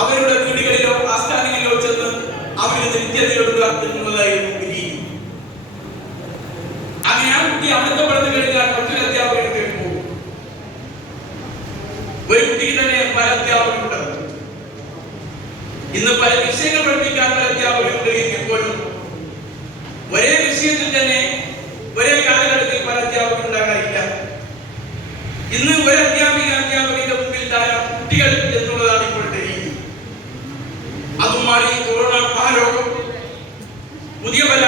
അവരുടെ വീടുകളിലോ ആസ്ഥാനങ്ങളിലോ ചെന്ന് അവരിൽ നിത്യ നേടുക എന്നുള്ളതായിരുന്നു രീതി. അങ്ങനെ ആ കുട്ടി അവിടുത്തെ പഠനം കഴിഞ്ഞാൽ മറ്റൊരു അധ്യാപകരുടെ തേടി പോകും. ഒരു കുട്ടിക്ക് തന്നെ പല അധ്യാപകരുണ്ട്. ഇന്ന് പല വിഷയങ്ങൾ പഠിപ്പിക്കാൻ പല അധ്യാപകരുണ്ട്. എപ്പോഴും ഒരേ വിഷയത്തിൽ തന്നെ ഒരേ കാലഘട്ടത്തിൽ പല അധ്യാപകരുണ്ടാകാറില്ല. ഇന്ന് ഒരു അധ്യാപകന്റെ മുമ്പിൽ ധാരാളം കുട്ടികൾ എന്നുള്ളതാണ് ഇപ്പോഴത്തെ രീതി. അതും മാറി കൊറോണ മഹാരോഗം പുതിയ പല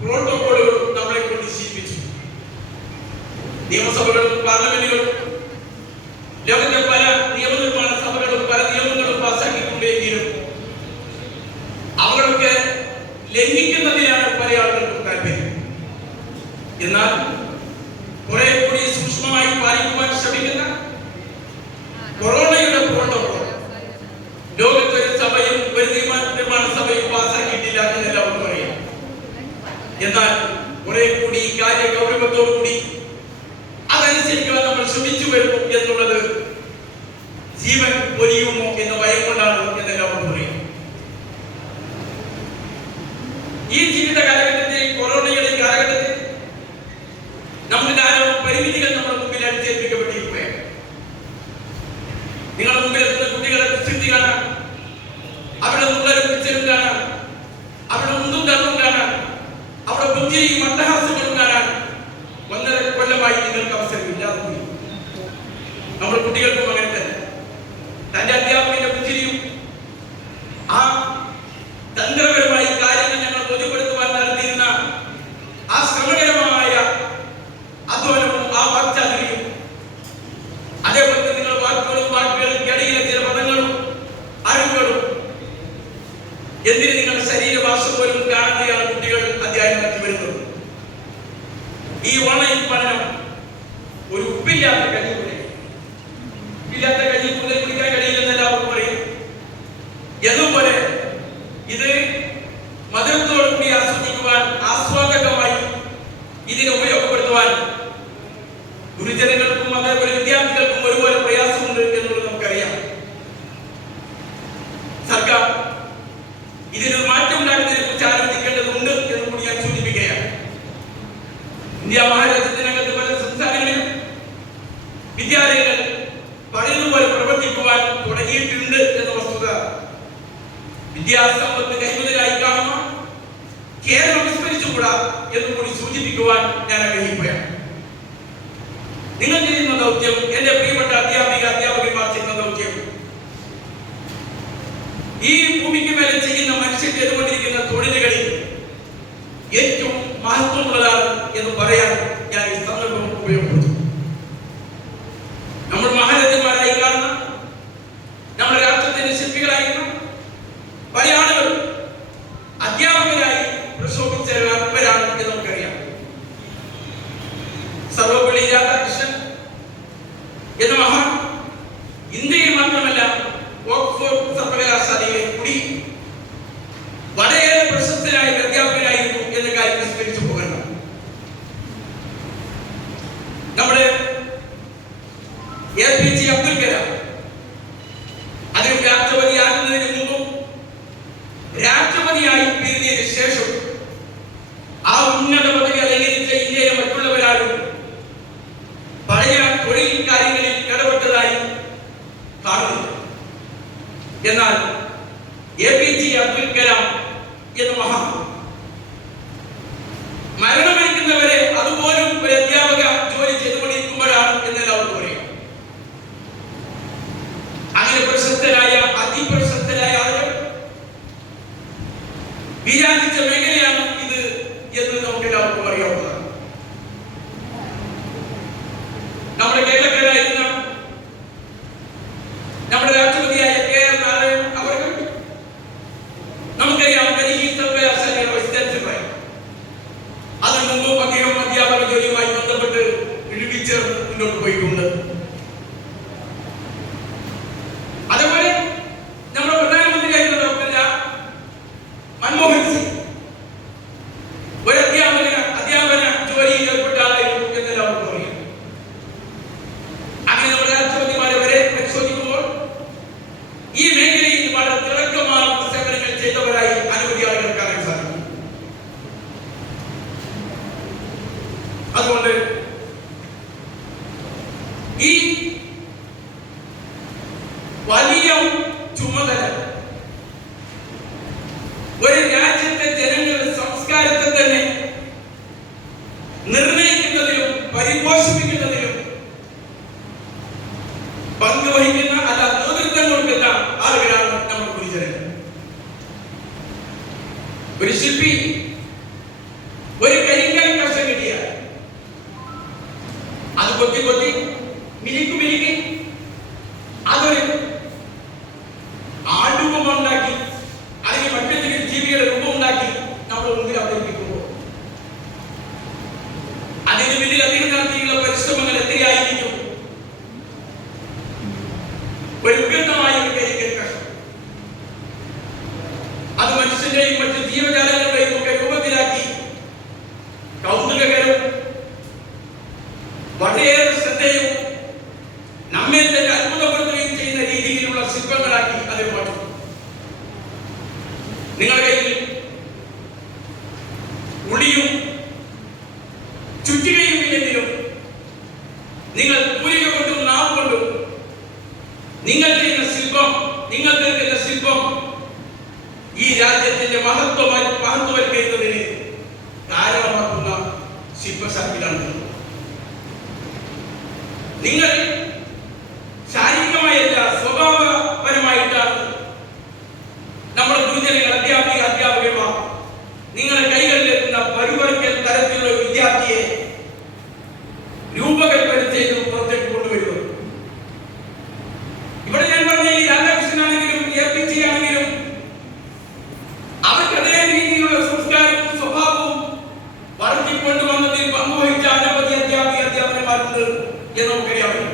പ്രോട്ടോകോളുകളും നമ്മളെ കൊണ്ട് ശീലിപ്പിച്ചു. നിയമസഭകളും പാർലമെന്റുകളും ലോകത്തെ പല നിയമനിർമ്മാണ സഭകളും പല നിയമങ്ങളും പാസാക്കിക്കൊണ്ടേയെങ്കിലും അവരൊക്കെ ലംഘിക്കുന്നതിനാണ് പല ആളുകൾക്കും താല്പര്യം. എന്നാൽ കുറെ കൂടി സൂക്ഷ്മമായി പാലിക്കുവാൻ ശ്രമിക്കുന്ന കൊറോണയുടെ പ്രോട്ടോകോൾ ലോകത്തൊരു സഭയും ഒരു നിയമനിർമ്മാണ സഭയും പാസാക്കിയിട്ടില്ല എന്നെല്ലാവർക്കും അറിയാം. എന്നാൽ കുറെ കൂടി കാര്യ ഗൗരവത്തോടുകൂടി അതനുസരിക്കുവാൻ നമ്മൾ ശ്രമിച്ചു വരുന്നു എന്നുള്ളത് ജീവൻ പൊലിയുമോ എന്ന് ഭയം കൊണ്ടാണ് എന്നെല്ലാവർക്കും അറിയാം. ഈ ജീവിത കാലഘട്ടത്തിൽ കൊറോണയുടെ കാലഘട്ടത്തിൽ നമുക്ക് ധാരാളം പരിമിതികൾ നമ്മുടെ മുമ്പിൽ അടിച്ചേൽപ്പിക്കപ്പെട്ടിരിക്കുകയാണ്. നിങ്ങളുടെ മുമ്പിൽ എത്തുന്ന കുട്ടികളെ കുസൃതി കാണാൻ, അവിടെ മുള്ളലും പിച്ചലും കാണാൻ, അവിടെ മുന്തും തള്ളും കാണാൻ, അവിടെ പുഞ്ചിരിയും അട്ടഹാസങ്ങളും കാണാൻ 1.5 കൊല്ലമായി നിങ്ങൾക്ക് അവസരമില്ലാതെ പോയി. നമ്മുടെ കുട്ടികൾക്കും അങ്ങനെ തന്നെ. തന്റെ അധ്യാപകന്റെ പുഞ്ചിരിയും ആ തന്ത്രപരമായി കാര്യങ്ങൾ ഞങ്ങൾ ബോധ്യപ്പെടുത്തുവാൻ നടത്തിയിരുന്ന ആ ശ്രമകരമായ അധ്വാനവും ആ വാക്ചാതുരിയും, അതേപോലെ നിങ്ങൾ വാക്കുകൾക്കിടയിലെ ചില പദങ്ങളും അറിവുകളും എന്തിന് നിങ്ങളുടെ ശരീരഭാഷ പോലും കാണുകയാണ് കുട്ടികൾ അധ്യായം നടത്തി വരുന്നത്. ഈ ഓൺലൈൻ പഠനം ഒരു ഉപ്പില്ലാത്ത കഞ്ഞി പോലെ, ഉപ്പില്ലാത്ത കഞ്ഞി കൂടുതൽ കുടിക്കാൻ കഴിയില്ലെന്ന് എല്ലാവർക്കും പറയും. അതുപോലെ ഇത് മധുരത്തോടുകൂടി ആസ്വദിക്കുവാൻ, ആസ്വാദകമായി ഇതിനെ ഉപയോഗപ്പെടുത്തുവാൻ ഗുരുജനങ്ങൾക്കും അതേപോലെ വിദ്യാർത്ഥികൾക്കും ഒരുപോലെ പ്രയാസമുണ്ട് എന്നുള്ളത് നമുക്കറിയാം. സർക്കാർ ഇതിനൊരു മാറ്റം ഉണ്ടാക്കുന്നതിനെ കുറിച്ച് ആലോചിക്കേണ്ടതുണ്ട് എന്ന് കൂടി ഞാൻ സൂചിപ്പിക്കുകയാണ്. ഇന്ത്യ മഹാരാജ്യത്തിനകത്ത് പല സംസ്ഥാനങ്ങളിലും വിദ്യാലയങ്ങൾ പഴയതുപോലെ പ്രവർത്തിക്കുവാൻ തുടങ്ങിയിട്ടുണ്ട് എന്ന വസ്തുത വിദ്യാസമ്പത്ത് കൈമുതലായി കാണുന്ന കേരളം വിസ്മരിച്ചുകൂടാ എന്ന് കൂടി സൂചിപ്പിക്കുവാൻ ഞാൻ ആഗ്രഹിക്കുകയാണ്. നിങ്ങൾ ചെയ്യുന്ന ദൗത്യം, എന്റെ പ്രിയപ്പെട്ട അധ്യാപകന്മാർ ചെയ്യുന്ന ദൗത്യം, ഈ ഭൂമിക്ക് മേലെ ചെയ്യുന്ന മനുഷ്യൻ ചെയ്തുകൊണ്ടിരിക്കുന്ന തൊഴിലുകളിൽ ഏറ്റവും മഹത്വമുള്ളതാണ് എന്ന് പറയാൻ ഞാൻ ഈ സന്ദർഭം ഉപയോഗപ്പെടുത്തും. നമ്മൾ മഹാരഥന്മാരായി കാണുന്ന, നമ്മുടെ രാഷ്ട്രത്തിന്റെ ശില്പികളായിരുന്ന പല ആളുകൾ അധ്യാപകരായി പ്രശോഭിച്ചവരാണ് എന്ന് നമുക്കറിയാം. സർവപള്ളി രാധാകൃഷ്ണൻ എന്ന മഹാൻ ഇന്ത്യയിൽ മാത്രമല്ല ഓക്സ്ഫോർഡ് സർവകലാശാലയിലെ കൂടി വളരെയേറെ പ്രശസ്തനായ അധ്യാപകനായിരുന്നു എന്ന കാര്യം വിസ്മരിച്ചു പോകണം. നമ്മുടെ APJ അബ്ദുൽ കലാം അദ്ദേഹം രാഷ്ട്രപതിയാകുന്നതിന് മുമ്പും രാഷ്ട്രപതിയായി പിരിഞ്ഞതിന് ശേഷം ആ ഉന്നത പദവി അലങ്കരിച്ച ഇന്ത്യയിലെ മറ്റുള്ളവരാരും പഴയ തൊഴിൽ കാര്യങ്ങളിൽ ഇടപെട്ടതായി കാണുന്നു. എന്നാൽ APJ അബ്ദുൽ കലാം എന്ന മഹാൻ മരണമടിക്കുന്നവരെ അതുപോലും ഒരു അധ്യാപക ജോലി ചെയ്തുകൊണ്ടിരിക്കുമ്പോഴാണ് എന്നെല്ലാവർക്കും അറിയാം. അങ്ങനെ പ്രശസ്തരായ, അതിപ്രശസ്തരായ ആളുകൾ വിരാജിച്ച മേഖലയാണ് ഇത് എന്ന് നമുക്ക് എല്ലാവർക്കും അറിയാവുന്നതാണ്. നമ്മുടെ കേരളക്കാരായിരുന്ന നമ്മുടെ രാഷ്ട്രപതിയായ KR നാരായണൻ അവർ നമുക്കറിയാം ഡൽഹി സർവകലാശാലയുടെ വൈസ് ചാൻസലറായി. അതിനു മുമ്പും അദ്ദേഹം അധ്യാപക ജോലിയുമായി ബന്ധപ്പെട്ട് ഇഴുകിച്ചേർന്ന് മുന്നോട്ട് പോയിട്ടുണ്ട്. അതേപോലെ നമ്മുടെ പ്രധാനമന്ത്രിയായിരുന്ന ഡോക്ടർ മൻമോഹൻ സിംഗ് ഒരു അധ്യാപന ജോലിയിൽ ഏർപ്പെട്ട ആളായിരുന്നു എന്നെല്ലാവർക്കും അറിയാം. അങ്ങനെ നമ്മുടെ രാഷ്ട്രപതിമാരെ വരെ പരിശോധിക്കുമ്പോൾ വലിയ ചുമതല. ഒരു രാജ്യത്തെ ജനങ്ങളുടെ സംസ്കാരത്തെ തന്നെ നിർണയിക്കുന്നതിലും പരിപോഷിപ്പിക്കുന്നതിലും പങ്കുവഹിക്കുന്ന അല്ല നേതൃത്വം കൊടുക്കുന്ന ആളുകളാണ് നമ്മുടെ ഗുരുജനങ്ങൾ. ഒരു ശില്പി ഒരു കരിങ്കൽ കഷ്ണം കിട്ടിയാൽ അത് കൊത്തി കൊത്തി മിനുക്കി അതൊരു ആടുപമുണ്ടാക്കി അല്ലെങ്കിൽ മറ്റെന്തെങ്കിലും ജീവിയുടെ രൂപമുണ്ടാക്കി നമ്മുടെ മുമ്പിൽ അവതരിപ്പിക്കുമ്പോൾ അതിന് പിന്നിൽ അദ്ദേഹം നടത്തിയുള്ള പരിശ്രമങ്ങൾ എത്രയായിരിക്കും? ഒരു ഉഗ്രമായ ഒരു കരിങ്കൽ കഷ്ണം അത് മനുഷ്യന്റെയും മറ്റു ജീവജാലങ്ങളുടെയും ഒക്കെ രൂപത്തിലാക്കി കൗതുകകരവും വളരെയേറെ ശ്രദ്ധയും നമ്മെ തന്നെ അത്ഭുതപ്പെടുത്തുകയും ചെയ്യുന്ന രീതിയിലുള്ള ശില്പങ്ങളാക്കി അത് മാറ്റും. നിങ്ങളുടെ കയ്യിൽ ഉളിയും ചുറ്റികയും ഇല്ലെങ്കിലും നിങ്ങൾ പൂരിക കൊണ്ടും നാവ് കൊണ്ടും നിങ്ങൾ ചെയ്യുന്ന ശില്പം, നിങ്ങൾ തീർക്കുന്ന ശില്പം ഈ രാജ്യത്തിന്റെ മഹത്വവൽക്കരിക്കുന്നതിന് കാരണമാക്കുന്ന ശില്പശാസ്ത്രത്തിലാണ്. നിങ്ങൾ ശാരീരികമായല്ല സ്വഭാവപരമായിട്ടാണ് നമ്മുടെ ഗുരുജനങ്ങൾ അധ്യാപകന്മാർ നിങ്ങളുടെ കൈകളിലെത്തുന്ന പരുപറിക്കൽ തരത്തിലുള്ള വിദ്യാർത്ഥിയെ രൂപകൽപ്പന ചെയ്ത് പുറത്തേക്ക് കൊണ്ടുവരുന്നത്. ഇവിടെ ഞാൻ പറഞ്ഞ ഈ രാധാകൃഷ്ണനാണെങ്കിലും APG ആണെങ്കിലും അവർക്ക് അതേ രീതിയിലുള്ള സംസ്കാരവും സ്വഭാവവും വളർത്തിക്കൊണ്ടുവന്നതിൽ പങ്കുവഹിച്ച അനവധി അധ്യാപകന്മാരുണ്ട് എന്ന് നമുക്കറിയാമല്ലോ.